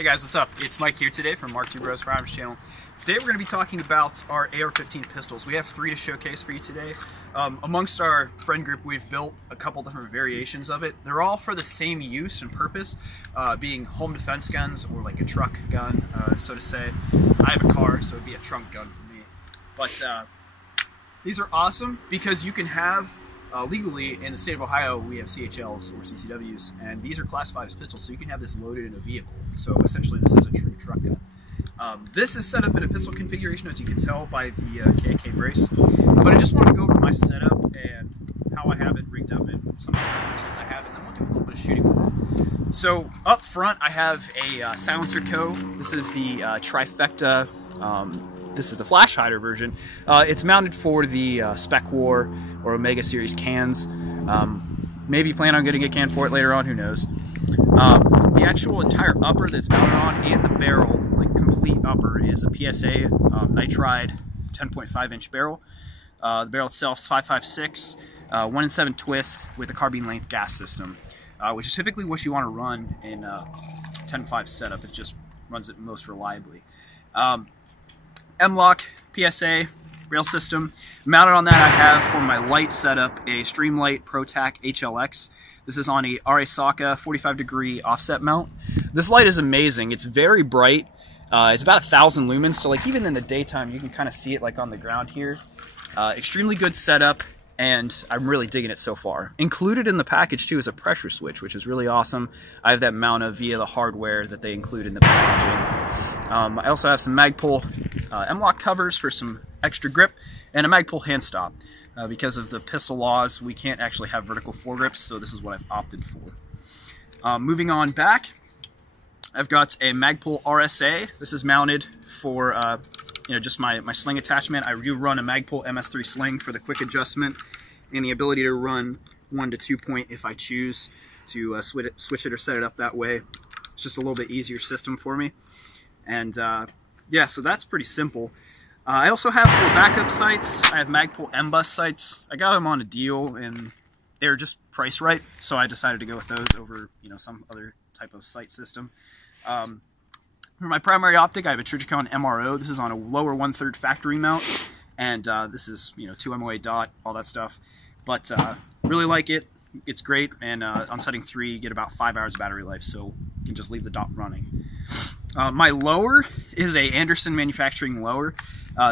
Hey guys, what's up? It's Mike here today from Mark II Bros Firearms channel. Today we're going to be talking about our AR-15 pistols. We have 3 to showcase for you today. Amongst our friend group, we've built a couple different variations of it. They're all for the same use and purpose, being home defense guns or like a truck gun, so to say. I have a car, so it'd be a trunk gun for me. But these are awesome because you can have legally, in the state of Ohio, we have CHLs or CCWs, and these are classified as pistols, so you can have this loaded in a vehicle. So essentially, this is a true truck gun. This is set up in a pistol configuration, as you can tell by the KK brace. But I just want to go over my setup and how I have it rigged up and some of the preferences I have, and then we'll do a little bit of shooting with it. So up front, I have a silencer co. This is the trifecta. This is the flash hider version. It's mounted for the Spec War or Omega Series cans. Maybe plan on getting a can for it later on, who knows. The actual entire upper that's mounted on and the barrel, like complete upper, is a PSA nitride 10.5 inch barrel. The barrel itself is 5.56, 1 in 7 twist with a carbine length gas system, which is typically what you want to run in a 10.5 setup. It just runs it most reliably. M-LOK PSA rail system. Mounted on that, I have for my light setup a Streamlight ProTac HLX. This is on a Arisaka 45-degree offset mount. This light is amazing. It's very bright. It's about 1,000 lumens, so like even in the daytime, you can kind of see it like on the ground here. Extremely good setup, and I'm really digging it so far. Included in the package too is a pressure switch, which is really awesome. I have that mounted via the hardware that they include in the packaging. I also have some Magpul M-LOK covers for some extra grip, and a Magpul hand stop. Because of the pistol laws, we can't actually have vertical foregrips, so this is what I've opted for. Moving on back, I've got a Magpul RSA. This is mounted for just my sling attachment. I do run a Magpul MS3 sling for the quick adjustment and the ability to run 1 to 2 point if I choose to switch it or set it up that way. It's just a little bit easier system for me. And yeah, so that's pretty simple. I also have for backup sights, I have Magpul M-Bus sights. I got them on a deal and they were just priced right, so I decided to go with those over some other type of sight system. For my primary optic, I have a Trijicon MRO. This is on a lower 1/3 factory mount, and this is 2 MOA dot, all that stuff. But really like it. It's great, and on setting 3, you get about 5 hours of battery life, so you can just leave the dot running. My lower is a Anderson Manufacturing lower.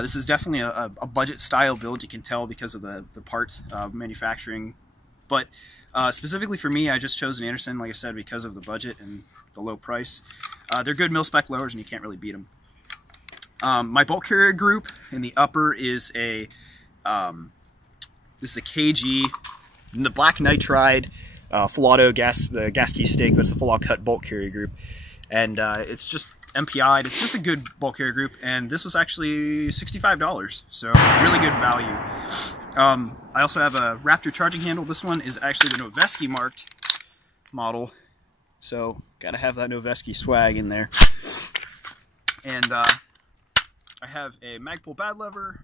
This is definitely a budget style build, you can tell because of the part manufacturing. But specifically for me, I just chose an Anderson, like I said, because of the budget and the low price. They're good mil-spec lowers and you can't really beat them. My bolt carrier group in the upper is this is a KG, the black nitride full auto gas key stick, but it's a full auto cut bolt carrier group. And it's just MPI'd. It's just a good bolt carrier group, and this was actually $65, so really good value. I also have a Raptor charging handle. This one is actually the Noveski marked model, so gotta have that Noveski swag in there. And I have a Magpul bad lever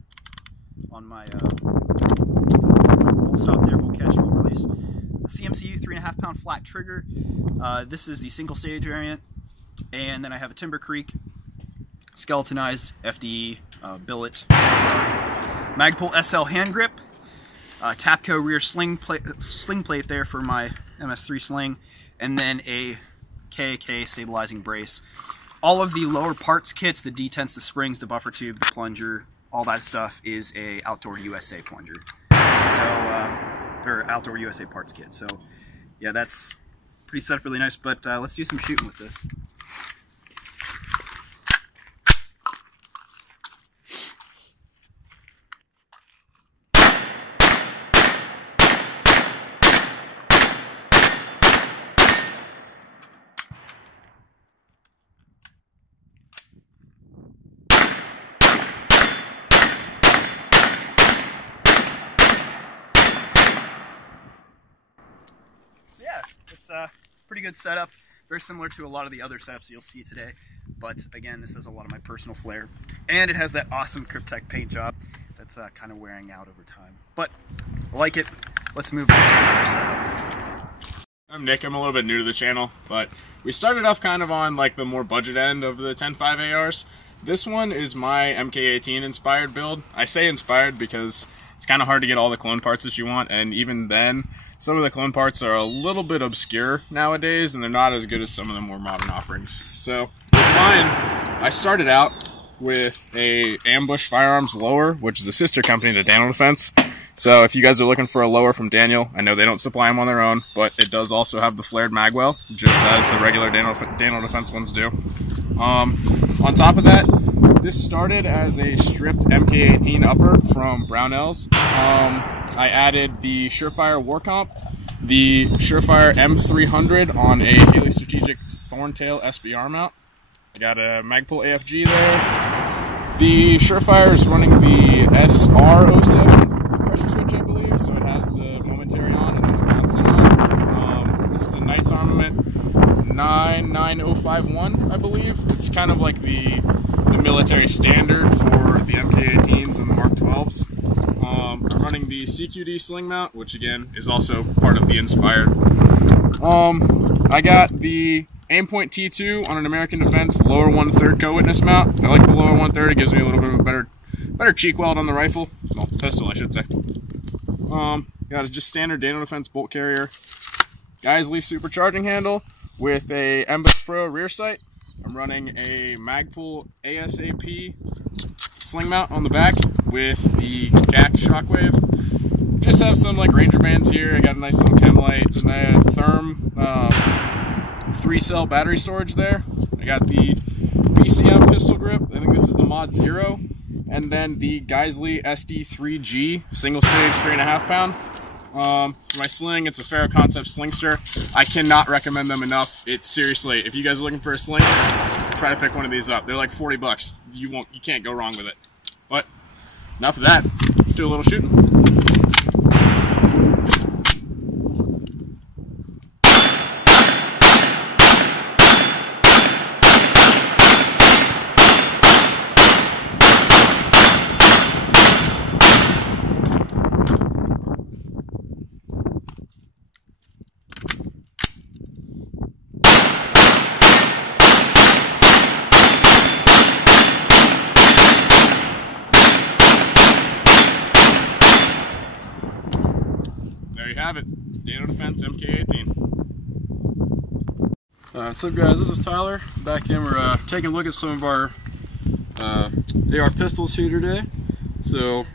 on my bolt stop there, bolt catch, bolt release. A CMC 3.5 pound flat trigger. This is the single stage variant. And then I have a Timber Creek skeletonized FDE billet, Magpul SL hand grip, Tapco rear sling plate there for my MS3 sling, and then a KK stabilizing brace. All of the lower parts kits, the detents, the springs, the buffer tube, the plunger, all that stuff is a Outdoor USA plunger. So, or Outdoor USA parts kit. So, yeah, that's pretty set up really nice. But let's do some shooting with this. So yeah, it's a pretty good setup, very similar to a lot of the other setups you'll see today, but again, this has a lot of my personal flair, and it has that awesome Cryptek paint job that's kind of wearing out over time, but I like it. Let's move on to another setup. I'm Nick. I'm a little bit new to the channel, but we started off kind of on like the more budget end of the 10.5 ARs. This one is my MK18 inspired build. I say inspired because it's kind of hard to get all the clone parts that you want, and even then, some of the clone parts are a little bit obscure nowadays, and they're not as good as some of the more modern offerings. So with mine, I started out with a Ambush Firearms lower, which is a sister company to Daniel Defense. So if you guys are looking for a lower from Daniel, I know they don't supply them on their own, but it does also have the flared magwell, just as the regular Daniel Defense ones do. On top of that, this started as a stripped MK18 upper from Brownells. I added the Surefire War Comp, the Surefire M300 on a Haley Strategic Thorntail SBR mount. I got a Magpul AFG there. The Surefire is running the SR07 pressure switch, I believe, so it has the momentary on and then the constant on. This is a Knights Armament 99051, I believe. It's kind of like the military standard for the MK18s and the Mark 12s. I'm running the CQD sling mount, which again is also part of the inspired. I got the Aimpoint T2 on an American Defense lower 1/3 co-witness mount. I like the lower 1/3, it gives me a little bit of a better cheek weld on the rifle. Well, pistol, I should say. Got a just standard Daniel Defense bolt carrier. Geisley supercharging handle with a MBUS Pro rear sight. I'm running a Magpul ASAP sling mount on the back with the CAC shockwave. Just have some like Ranger bands here. I got a nice little chem light and a Therm 3-cell battery storage there. I got the BCM pistol grip. I think this is the Mod 0. And then the Geisley SD3G single stage 3.5 pound. For my sling, it's a Ferro Concept Slingster. I cannot recommend them enough. It's seriously, if you guys are looking for a sling, try to pick one of these up. They're like 40 bucks. You can't go wrong with it. But enough of that. Let's do a little shooting. There you have it, Daniel Defense MK18. What's up guys, this is Tyler. Back in, we're taking a look at some of our AR pistols here today. So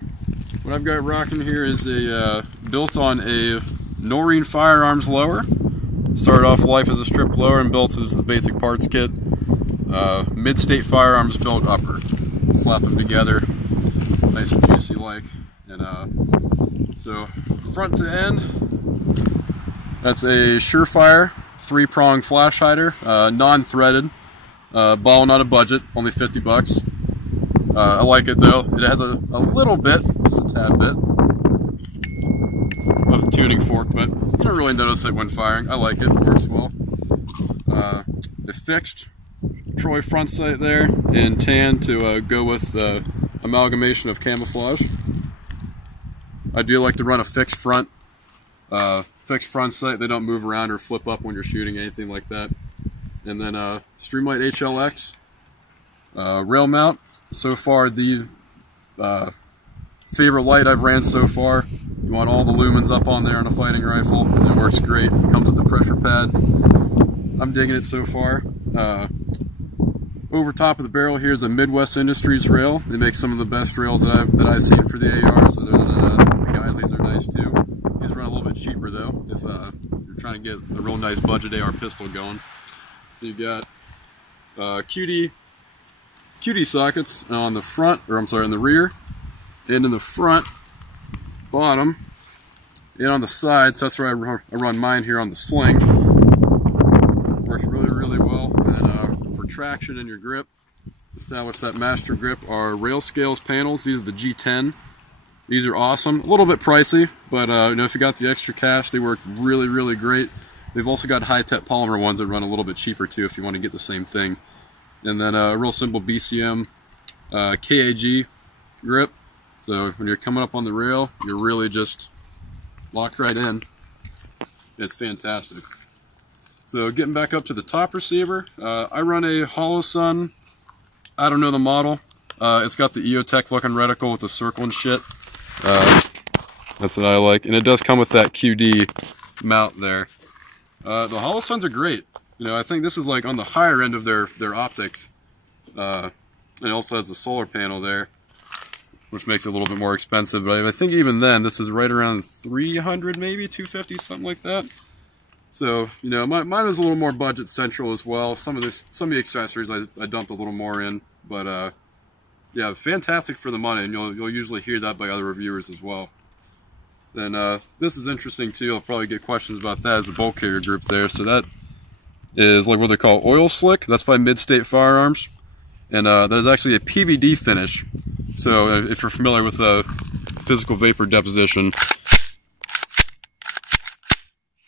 what I've got rocking here is a built on a Noreen Firearms lower. Started off life as a stripped lower and built as the basic parts kit. Mid-State Firearms built upper. Slap them together, nice and juicy like. And so front to end, that's a Surefire 3-prong flash hider, non-threaded, ball not a budget, only 50 bucks. I like it though. It has a little bit, just a tad bit, of a tuning fork, but you don't really notice it when firing. I like it, works well. The fixed Troy front sight there in tan to go with the amalgamation of camouflage. I do like to run a fixed front sight. They don't move around or flip up when you're shooting, anything like that. And then Streamlight HLX rail mount. So far the favorite light I've ran so far. You want all the lumens up on there on a fighting rifle. It works great. It comes with the pressure pad. I'm digging it so far. Over top of the barrel here is a Midwest Industries rail. They make some of the best rails that I've seen for the ARs. Other than the Geisleys are nice too. These run a little bit cheaper though if you're trying to get a real nice budget AR pistol going. So you got QD sockets on the front, or I'm sorry, on the rear, and in the front, bottom, and on the side. So that's where I run mine here on the sling. Works really well. And for traction and your grip, establish that master grip are Rail Scales panels. These are the G10. These are awesome. A little bit pricey, but you know, if you got the extra cash, they work really great. They've also got high-tech polymer ones that run a little bit cheaper too if you want to get the same thing. And then a real simple BCM KAG grip. So when you're coming up on the rail, you're really just locked right in. It's fantastic. So getting back up to the top receiver, I run a Holosun. I don't know the model. It's got the EOTech looking reticle with the circle and shit. That's what I like, and it does come with that QD mount there. The Holosuns are great. You know, I think this is like on the higher end of their optics. It also has the solar panel there, which makes it a little bit more expensive. But I think even then, this is right around 300, maybe 250, something like that. So, you know, mine is a little more budget central as well. Some of the accessories I dumped a little more in, but yeah, fantastic for the money, and you'll usually hear that by other reviewers as well. Then this is interesting too. I'll probably get questions about that as the bulk carrier group there. So that is like what they call oil slick. That's by Mid-State Firearms. And that is actually a PVD finish. So if you're familiar with physical vapor deposition,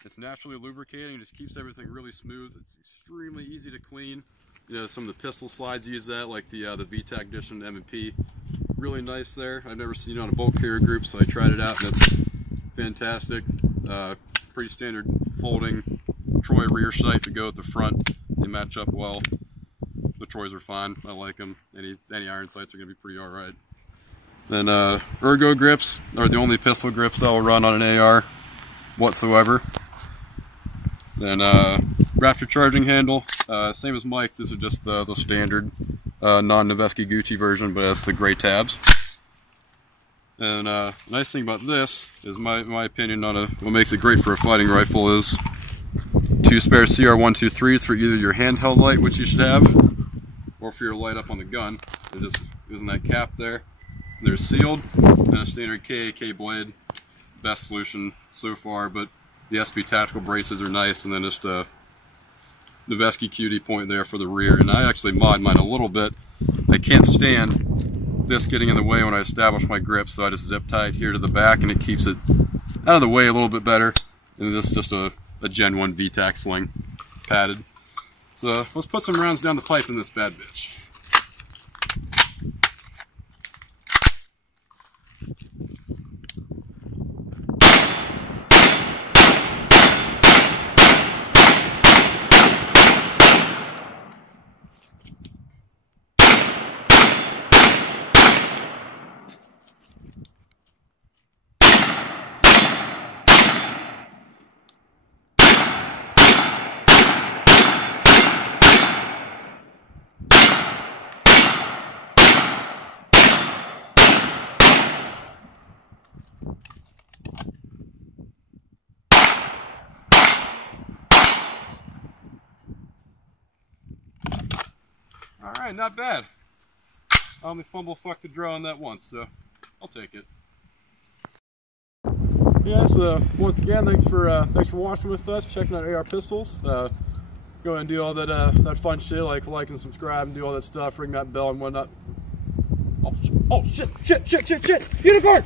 it's naturally lubricating. It just keeps everything really smooth. It's extremely easy to clean. You know, some of the pistol slides use that, like the VTAC edition M&P. Really nice there. I've never seen it on a bulk carrier group, so I tried it out, and it's fantastic. Pretty standard folding Troy rear sight to go at the front. They match up well. The Troys are fine. I like them. Any iron sights are going to be pretty alright. Then ergo grips are the only pistol grips that will run on an AR whatsoever. Then Raptor charging handle. Same as Mike's. This is just the standard non-Noveske Gucci version, but it's the gray tabs. And the nice thing about this is my opinion on what makes it great for a fighting rifle is 2 spare CR123s for either your handheld light, which you should have, or for your light up on the gun. It just isn't that cap there. They're sealed, and a standard KAK blade. Best solution so far, but the SB tactical braces are nice, and then just a Noveske QD point there for the rear. And I actually mod mine a little bit. I can't stand this getting in the way when I establish my grip, so I just zip tie it here to the back, and it keeps it out of the way a little bit better. And this is just a Gen 1 VTAC sling, padded. So let's put some rounds down the pipe in this bad bitch. Alright, not bad. I only fucked the draw on that once, so I'll take it. Yeah, so once again, thanks for watching with us, checking out AR pistols. Go ahead and do all that fun shit, like and subscribe and do all that stuff, ring that bell and whatnot. Oh shit! Unicorn!